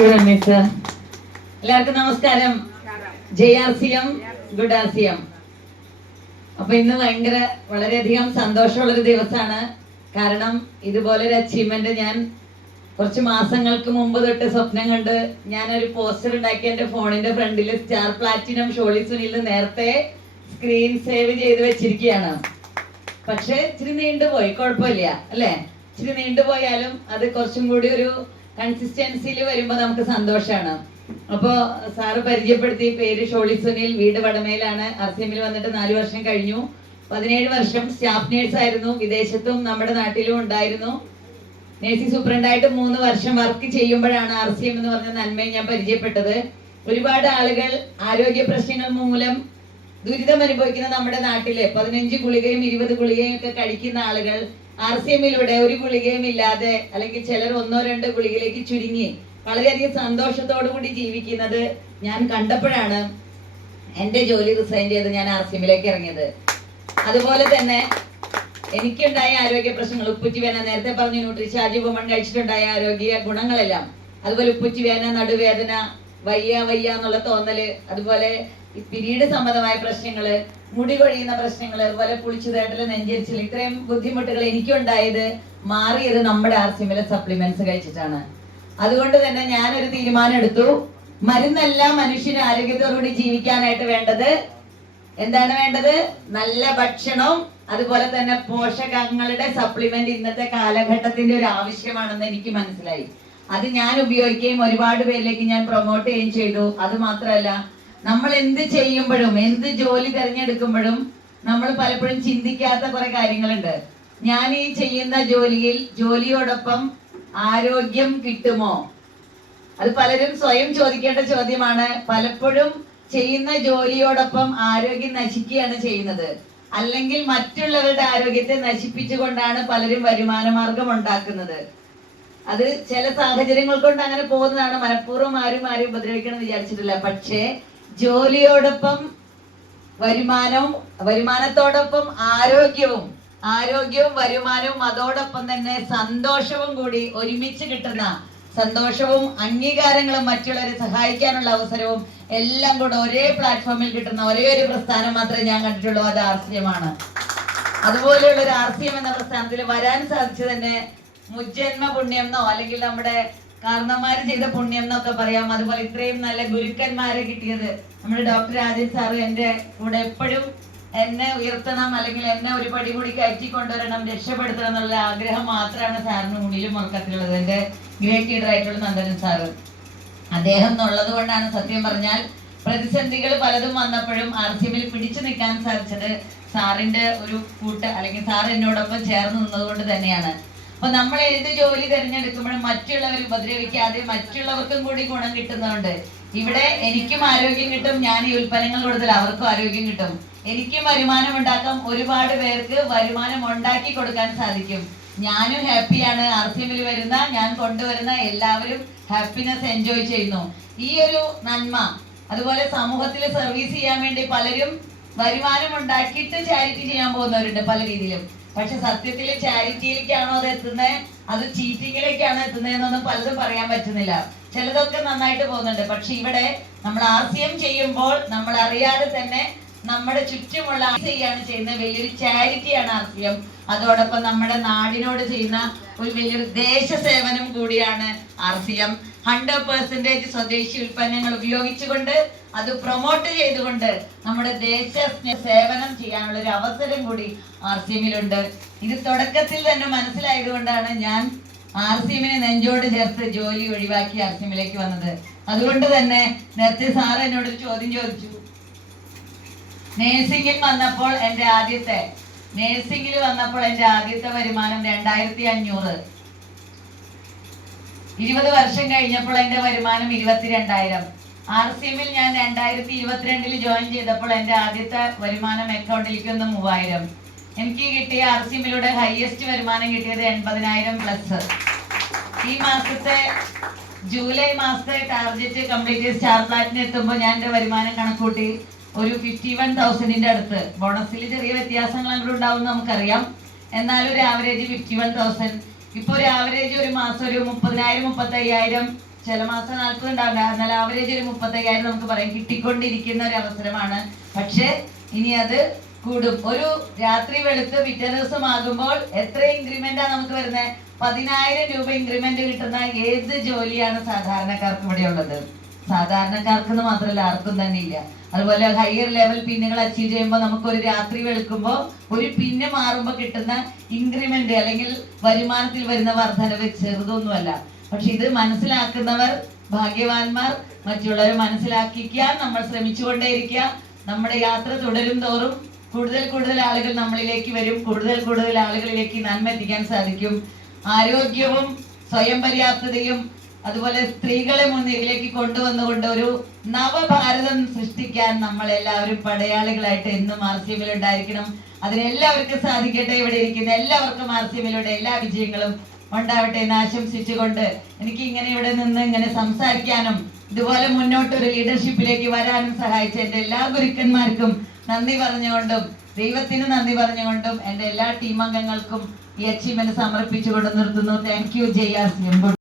U Ramesh sir. എല്ലാവർക്കും നമസ്കാരം. JRCM, good RCM. അപ്പൊ ഇന്ന് വളരെയധികം സന്തോഷമുള്ളൊരു ദിവസമാണ്. കാരണം ഇതുപോലൊരു അച്ചീവ്മെന്റ് ഞാൻ കുറച്ച് മാസങ്ങൾക്ക് മുമ്പ് തൊട്ട് സ്വപ്നം കണ്ട് ഞാനൊരു പോസ്റ്റർ ഉണ്ടാക്കി എന്റെ ഫോണിന്റെ ഫ്രണ്ടിൽ സ്റ്റാർ പ്ലാറ്റിനം ഷോളി സുനിൽ നേരത്തെ സ്ക്രീൻ സേവ് ചെയ്ത് വെച്ചിരിക്കുകയാണ്. പക്ഷെ ഇച്ചിരി നീണ്ടുപോയി, കുഴപ്പമില്ല അല്ലെ? ഇച്ചിരി നീണ്ടുപോയാലും അത് കുറച്ചും കൂടി ഒരു കൺസിസ്റ്റൻസിയിൽ വരുമ്പോ നമുക്ക് സന്തോഷമാണ്. അപ്പോ സാറ് പരിചയപ്പെടുത്തി, പേര് ഷോളി സുനിൽ, വീട് വടമയിലാണ്. RCMൽ വന്നിട്ട് 4 വർഷം കഴിഞ്ഞു. 17 വർഷം സ്റ്റാഫ് നേഴ്സ് ആയിരുന്നു. വിദേശത്തും നമ്മുടെ നാട്ടിലും ഉണ്ടായിരുന്നു. നേഴ്സിംഗ് സൂപ്രണ്ടായിട്ട് 3 വർഷം വർക്ക് ചെയ്യുമ്പോഴാണ് RCM എന്ന് പറഞ്ഞ നന്മയെ ഞാൻ പരിചയപ്പെട്ടത്. ഒരുപാട് ആളുകൾ ആരോഗ്യ പ്രശ്നങ്ങൾ മൂലം ദുരിതം അനുഭവിക്കുന്ന നമ്മുടെ നാട്ടില് 15 ഗുളികയും 20 ഗുളികയും ഒക്കെ കഴിക്കുന്ന ആളുകൾ RCMലൂടെ ഒരു ഗുളികയും ഇല്ലാതെ, അല്ലെങ്കിൽ ചിലർ 1-2 ഗുളികയിലേക്ക് ചുരുങ്ങി വളരെയധികം സന്തോഷത്തോടു കൂടി ജീവിക്കുന്നത് ഞാൻ കണ്ടപ്പോഴാണ് എന്റെ ജോലി റിസൈൻ ചെയ്ത് ഞാൻ RCMലേക്ക് ഇറങ്ങിയത്. അതുപോലെ തന്നെ എനിക്കുണ്ടായ ആരോഗ്യ പ്രശ്നങ്ങൾ, ഉപ്പുറ്റിവേന, നേരത്തെ പറഞ്ഞു ന്യൂട്രിഷാജി വുമൺ കഴിച്ചിട്ടുണ്ടായ ആരോഗ്യ ഗുണങ്ങളെല്ലാം, അതുപോലെ ഉപ്പുറ്റിവേന, നടുവേദന, വയ്യ എന്നുള്ള തോന്നല്, അതുപോലെ പിരീഡ് സംബന്ധമായ പ്രശ്നങ്ങള്, മുടി കൊഴിയുന്ന പ്രശ്നങ്ങള്, അതുപോലെ പുളിച്ചുതേട്ടല്, നെഞ്ചരിച്ചിൽ, ഇത്രയും ബുദ്ധിമുട്ടുകൾ എനിക്കുണ്ടായത് മാറിയത് നമ്മുടെ RCMലെ സപ്ലിമെന്റ്സ് കഴിച്ചിട്ടാണ്. അതുകൊണ്ട് തന്നെ ഞാനൊരു തീരുമാനം എടുത്തു. മരുന്നല്ല മനുഷ്യന് ആരോഗ്യത്തോടുകൂടി ജീവിക്കാനായിട്ട് വേണ്ടത് എന്താണ് വേണ്ടത്? നല്ല ഭക്ഷണവും അതുപോലെ തന്നെ പോഷകങ്ങളുടെ സപ്ലിമെന്റ് ഇന്നത്തെ കാലഘട്ടത്തിന്റെ ഒരു ആവശ്യമാണെന്ന് എനിക്ക് മനസ്സിലായി. അത് ഞാൻ ഉപയോഗിക്കുകയും ഒരുപാട് പേരിലേക്ക് ഞാൻ പ്രൊമോട്ട് ചെയ്യുകയും ചെയ്തു. അത് മാത്രമല്ല, നമ്മൾ എന്ത് ചെയ്യുമ്പോഴും, എന്ത് ജോലി തിരഞ്ഞെടുക്കുമ്പോഴും നമ്മൾ പലപ്പോഴും ചിന്തിക്കാത്ത കുറെ കാര്യങ്ങളുണ്ട്. ഞാൻ ഈ ചെയ്യുന്ന ജോലിയോടൊപ്പം ആരോഗ്യം കിട്ടുമോ? അത് പലരും സ്വയം ചോദിക്കേണ്ട ചോദ്യമാണ്. പലപ്പോഴും ചെയ്യുന്ന ജോലിയോടൊപ്പം ആരോഗ്യം നശിക്കുകയാണ് ചെയ്യുന്നത്. അല്ലെങ്കിൽ മറ്റുള്ളവരുടെ ആരോഗ്യത്തെ നശിപ്പിച്ചുകൊണ്ടാണ് പലരും വരുമാന മാർഗം ഉണ്ടാക്കുന്നത്. അത് ചില സാഹചര്യങ്ങൾ കൊണ്ട് അങ്ങനെ പോകുന്നതാണ്. മനഃപൂർവ്വം ആരും ഉപദ്രവിക്കണം വിചാരിച്ചിട്ടില്ല. പക്ഷേ ജോലിയോടൊപ്പം വരുമാനത്തോടൊപ്പം ആരോഗ്യവും വരുമാനവും, അതോടൊപ്പം തന്നെ സന്തോഷവും കൂടി ഒരുമിച്ച് കിട്ടുന്ന, സന്തോഷവും അംഗീകാരങ്ങളും മറ്റുള്ളവരെ സഹായിക്കാനുള്ള അവസരവും എല്ലാം കൂടെ ഒരേ പ്ലാറ്റ്ഫോമിൽ കിട്ടുന്ന ഒരേ ഒരു പ്രസ്ഥാനം മാത്രമേ ഞാൻ കണ്ടിട്ടുള്ളൂ. അത് RCM ആണ്. അതുപോലെയുള്ള ഒരു RCM എന്ന പ്രസ്ഥാനത്തിൽ വരാൻ സാധിച്ചു തന്നെ മുജ്ജന്മ പുണ്യം എന്നോ, അല്ലെങ്കിൽ നമ്മുടെ കാരണന്മാര് ചെയ്ത പുണ്യം എന്നൊക്കെ പറയാം. അതുപോലെ ഇത്രയും നല്ല ഗുരുക്കന്മാരെ കിട്ടിയത് നമ്മുടെ ഡോക്ടർ രാജൻ സാറ് എന്റെ കൂടെ എപ്പോഴും എന്നെ ഉയർത്തണം, അല്ലെങ്കിൽ എന്നെ ഒരു പടി കൂടി കയറ്റി കൊണ്ടുവരണം, രക്ഷപ്പെടുത്തണം എന്നുള്ള ആഗ്രഹം മാത്രമാണ് സാറിന് മുന്നിലും ഉറക്കത്തിലുള്ളത്. എന്റെ ഗ്രേറ്റ് ലീഡർ ആയിട്ടുള്ള നന്ദനൻ സാറ്, അദ്ദേഹം എന്നുള്ളത് കൊണ്ടാണ് സത്യം പറഞ്ഞാൽ പ്രതിസന്ധികൾ പലതും വന്നപ്പോഴും RCMൽ പിടിച്ചു നിൽക്കാൻ സാധിച്ചത് സാറിന്റെ ഒരു കൂട്ട്, അല്ലെങ്കിൽ സാർ എന്നോടൊപ്പം ചേർന്ന് നിന്നത് കൊണ്ട് തന്നെയാണ്. അപ്പൊ നമ്മൾ ഏത് ജോലി തിരഞ്ഞെടുക്കുമ്പോഴും മറ്റുള്ളവർ ഉപദ്രവിക്കാതെ മറ്റുള്ളവർക്കും കൂടി ഗുണം കിട്ടുന്നതുകൊണ്ട് ഇവിടെ എനിക്കും ആരോഗ്യം കിട്ടും. ഞാൻ ഈ ഉൽപ്പന്നങ്ങൾ കൊടുത്താൽ അവർക്കും ആരോഗ്യം കിട്ടും. എനിക്കും വരുമാനം ഉണ്ടാക്കാം. ഒരുപാട് പേർക്ക് വരുമാനം ഉണ്ടാക്കി കൊടുക്കാൻ സാധിക്കും. ഞാനും ഹാപ്പിയാണ്. RCMൽ വരുന്ന, ഞാൻ കൊണ്ടുവരുന്ന എല്ലാവരും ഹാപ്പിനെസ് എൻജോയ് ചെയ്യുന്നു. ഈ ഒരു നന്മ, അതുപോലെ സമൂഹത്തിൽ സർവീസ് ചെയ്യാൻ വേണ്ടി പലരും വരുമാനം ഉണ്ടാക്കിയിട്ട് ചാരിറ്റി ചെയ്യാൻ പോകുന്നവരുണ്ട് പല രീതിയിലും. പക്ഷെ സത്യത്തിൽ ചാരിറ്റിയിലേക്കാണോ അത് എത്തുന്നത്, അത് ചീറ്റിങ്ങിലേക്കാണോ എത്തുന്നതെന്നൊന്നും പലതും പറയാൻ പറ്റുന്നില്ല. ചിലതൊക്കെ നന്നായിട്ട് പോകുന്നുണ്ട്. പക്ഷെ ഇവിടെ നമ്മൾ RCM ചെയ്യുമ്പോൾ നമ്മൾ അറിയാതെ തന്നെ നമ്മുടെ ചുറ്റുമുള്ള ചെയ്യാണ് ചെയ്യുന്നത്. വലിയൊരു ചാരിറ്റിയാണ് RCM. അതോടൊപ്പം നമ്മുടെ നാടിനോട് ചെയ്യുന്ന ഒരു വലിയൊരു ദേശസേവനം കൂടിയാണ് RCM. 100% സ്വദേശി ഉൽപ്പന്നങ്ങൾ ഉപയോഗിച്ചുകൊണ്ട്, അത് പ്രൊമോട്ട് ചെയ്തുകൊണ്ട് നമ്മുടെ ദേശ സേവനം ചെയ്യാനുള്ള ഒരു അവസരം കൂടി RCMലുണ്ട്. ഇത് തുടക്കത്തിൽ തന്നെ മനസ്സിലായത് കൊണ്ടാണ് ഞാൻ RCMനെ നെഞ്ചോട് ചേർത്ത് ജോലി ഒഴിവാക്കി RCMലേക്ക് വന്നത്. അതുകൊണ്ട് തന്നെ നേരത്തെ സാറ് എന്നോടൊരു ചോദ്യം ചോദിച്ചു. നേഴ്സിംഗിൽ വന്നപ്പോൾ എന്റെ ആദ്യത്തെ വരുമാനം 2500. 20 വർഷം കഴിഞ്ഞപ്പോൾ എന്റെ വരുമാനം 22,000. RCMൽ ഞാൻ 2022 ജോയിൻ ചെയ്തപ്പോൾ എന്റെ ആദ്യത്തെ വരുമാനം അക്കൗണ്ടിലേക്ക് 3000. എനിക്ക് കിട്ടിയ RCMലൂടെ ഹയസ്റ്റ് വരുമാനം കിട്ടിയത് 80,000+. ഈ മാസത്തെ ജൂലൈ മാസത്തെ ടാർഗറ്റ് കംപ്ലീറ്റ് സ്റ്റാർ പ്ലാറ്റിന് എത്തുമ്പോൾ ഞാൻ എന്റെ വരുമാനം കണക്കൂട്ടി ഒരു 51,000 അടുത്ത്. ബോണസിൽ ചെറിയ വ്യത്യാസങ്ങൾ അങ്ങോട്ട് ഉണ്ടാവും നമുക്കറിയാം. എന്നാലും ഒരു ആവറേജ് 51,000. ഇപ്പൊ ഒരു ആവറേജ് ഒരു മാസം ഒരു 30,000 35,000 ചില മാസം 40 ഉണ്ടാവില്ല, എന്നാൽ ആവറേജ് ഒരു 35,000 നമുക്ക് പറയാം കിട്ടിക്കൊണ്ടിരിക്കുന്ന ഒരു അവസരമാണ്. പക്ഷെ ഇനി അത് കൂടും. ഒരു രാത്രി വെളുത്ത് പിറ്റേ ദിവസം ആകുമ്പോൾ എത്ര ഇൻക്രിമെന്റാ നമുക്ക് വരുന്നത്? 10,000 രൂപ ഇൻക്രിമെന്റ് കിട്ടുന്ന ഏത് ജോലിയാണ് സാധാരണക്കാർക്ക് ഇവിടെ ഉള്ളത്? സാധാരണക്കാർക്ക് മാത്രമല്ല, ആർക്കും തന്നെ ഇല്ല. അതുപോലെ ഹയർ ലെവൽ പിന്നുകൾ അച്ചീവ് ചെയ്യുമ്പോൾ നമുക്ക് ഒരു രാത്രി വെളുക്കുമ്പോൾ ഒരു പിന്ന് മാറുമ്പോൾ കിട്ടുന്ന ഇൻക്രിമെന്റ് അല്ലെങ്കിൽ വരുമാനത്തിൽ വരുന്ന വർധനവ് ചെറുതൊന്നുമല്ല. പക്ഷെ ഇത് മനസ്സിലാക്കുന്നവർ ഭാഗ്യവാന്മാർ. മറ്റുള്ളവരെ മനസ്സിലാക്കിക്കാൻ നമ്മൾ ശ്രമിച്ചുകൊണ്ടേയിരിക്കുക. നമ്മുടെ യാത്ര തുടരും തോറും കൂടുതൽ കൂടുതൽ ആളുകൾ നമ്മളിലേക്ക് വരും. കൂടുതൽ കൂടുതൽ ആളുകളിലേക്ക് നന്മ എത്തിക്കാൻ സാധിക്കും. ആരോഗ്യവും സ്വയം പര്യാപ്തതയും അതുപോലെ സ്ത്രീകളെ മുന്നിലേക്ക് കൊണ്ടുവന്നുകൊണ്ട് ഒരു നവഭാരതം സൃഷ്ടിക്കാൻ നമ്മൾ എല്ലാവരും പടയാളികളായിട്ട് എന്നും RCM ഉണ്ടായിരിക്കണം. അതിനെല്ലാവർക്കും സാധിക്കട്ടെ. ഇവിടെ ഇരിക്കുന്ന എല്ലാവർക്കും RCM എല്ലാ വിജയങ്ങളും ഉണ്ടാവട്ടെ എന്ന് ആശംസിച്ചുകൊണ്ട് എനിക്ക് ഇങ്ങനെ ഇവിടെ നിന്ന് ഇങ്ങനെ സംസാരിക്കാനും ഇതുപോലെ മുന്നോട്ടൊരു ലീഡർഷിപ്പിലേക്ക് വരാനും സഹായിച്ച എൻ്റെ എല്ലാ ഗുരുക്കന്മാർക്കും നന്ദി പറഞ്ഞുകൊണ്ടും ദൈവത്തിന് നന്ദി പറഞ്ഞുകൊണ്ടും എൻ്റെ എല്ലാ ടീം അംഗങ്ങൾക്കും ഈ അച്ചീവ്മെന്റ് സമർപ്പിച്ചുകൊണ്ട് നിർത്തുന്നു. Thank you JRCM.